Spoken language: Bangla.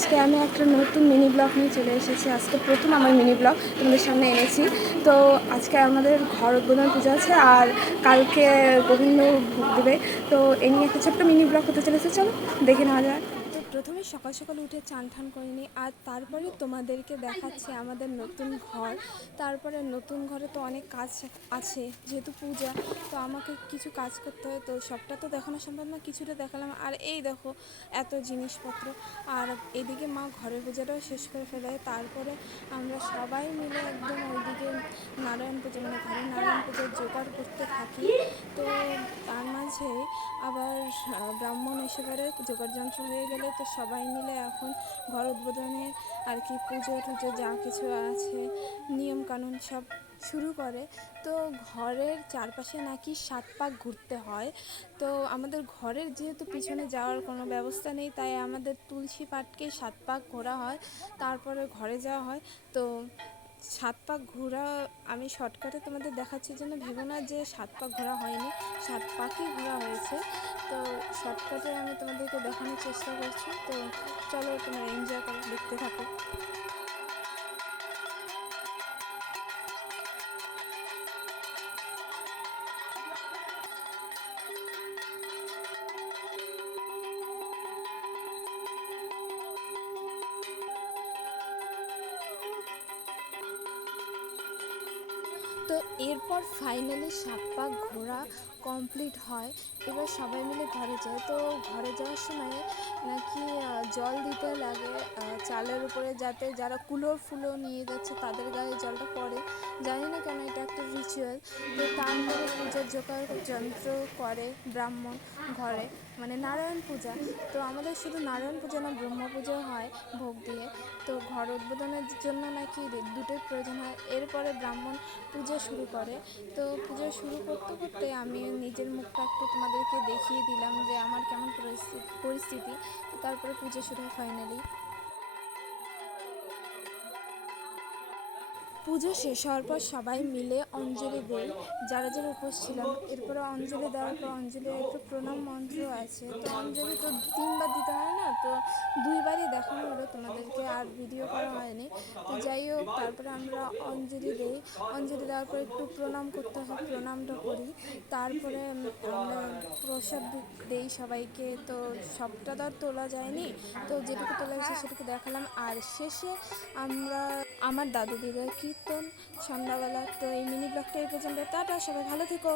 আজকে আমি একটা নতুন মিনি ব্লগ নিয়ে চলে এসেছি। আজকে প্রথম আমার মিনি ব্লগ তোমাদের সামনে এনেছি। তো আজকে আমাদের ঘর উদ্বোধন পুজো আছে আর কালকে গোবিন্দ ভোগ দেবে। তো এ নিয়ে একটা ছোট্ট মিনি ব্লগ হতে চলেছে, চলো দেখে নেওয়া যায়। তো প্রথমে সকাল সকাল উঠে চান ঠান করে নিই আর তারপরে তোমাদেরকে দেখাচ্ছে আমাদের নতুন ঘর। তারপরে নতুন ঘরে তো অনেক কাজ আছে, যেহেতু পূজা তো আমাকে কিছু কাজ করতে হয়, তো সবটা তো দেখানো সম্ভব না, কিছুটা দেখালাম। আর এই দেখো এত জিনিসপত্র। আর এদিকে মা ঘরের পূজাটাও শেষ করে ফেলে, তারপরে আমরা সবাই মিলে একদম ওইদিকে নারায়ণ পূজা মানে ঘরে নারায়ণ পূজার জোগাড় করতে থাকি। তো তার মাঝে আবার ব্রাহ্মণ এসে পড়ে, জোগাড় যন্ত্র হয়ে গেলে তো সবাই মিলে এখন ঘর উদ্বোধনের আর কি পুজো টুজো যা কিছু আছে নিয়মকানুন সব শুরু করে। তো ঘরের চারপাশে নাকি 7 পাক ঘুরতে হয়। তো আমাদের ঘরের যেহেতু পিছনে যাওয়ার কোনো ব্যবস্থা নেই, তাই আমাদের তুলসী পাটকে 7 পাক ঘোরা হয়, তারপরে ঘরে যাওয়া হয়। তো 7 পাক ঘোরা আমি শর্টকাটে তোমাদের দেখাচ্ছি জন্য ভেবো না যে 7 পাক ঘোরা হয়নি, 7 পাকই ঘোরা হয়েছে। তো শর্টকাটে আমি তোমাদেরকে দেখানোর চেষ্টা করছি। তো চলো তোমরা এনজয় করো, দেখতে থাকো। তো এরপর ফাইনালি 7 পাক ঘোরা কমপ্লিট হয়। এবার সবাই মিলে ঘরে যায়। তো ঘরে যাওয়ার সময় নাকি জল দিতে লাগে চালের উপরে, যাতে যারা কুলোর ফুলো নিয়ে যাচ্ছে তাদের গায়ে জলটা পড়ে। জানি না কেন, এটা একটা রিচুয়াল। তো তারপরে পূজার জোগাড় যন্ত্র করে ব্রাহ্মণ ঘরে, মানে নারায়ণ পূজা। তো আমাদের শুধু নারায়ণ পূজা না, ব্রহ্ম পূজাও হয় ভোগ দিয়ে। তো ঘর উদ্বোধনের জন্য নাকি দুটোই প্রয়োজন হয়। এরপরে ব্রাহ্মণ পূজা শুরু করে। তো পূজা শুরু করতে করতে আমি নিজের মুখটা একটু তোমাদেরকে দেখিয়ে দিলাম যে আমার কেমন পরিস্থিতি। তো তারপরে পূজা শুরু হয় ফাইনালি। পুজো শেষ হওয়ার পর সবাই মিলে অঞ্জলি দেই, যারা যারা উপোস ছিলাম। এরপরে অঞ্জলি দেওয়ার পর অঞ্জলির একটা প্রণাম মন্ত্র আছে। তো অঞ্জলি তো 3বার দিতে হয় না, তো 2বারই দেখানো হলো তোমাদেরকে, আর ভিডিও করা হয়নি। তো যাই হোক, তারপরে আমরা অঞ্জলি দেই। অঞ্জলি দেওয়ার পর একটু প্রণাম করতে হয়, প্রণামটা করি। তারপরে আমরা প্রসাদ দেই সবাইকে। তো সবটা তো আর তোলা যায়নি, তো যেটুকু তোলা হয়েছে সেটুকু দেখালাম। আর শেষে আমরা আমার দাদু দিদার কীর্তন সন্ধ্যাবেলা। তো এই মিনি ব্লগটা এই পর্যন্ত, টাটা, সবাই ভালো থেকো।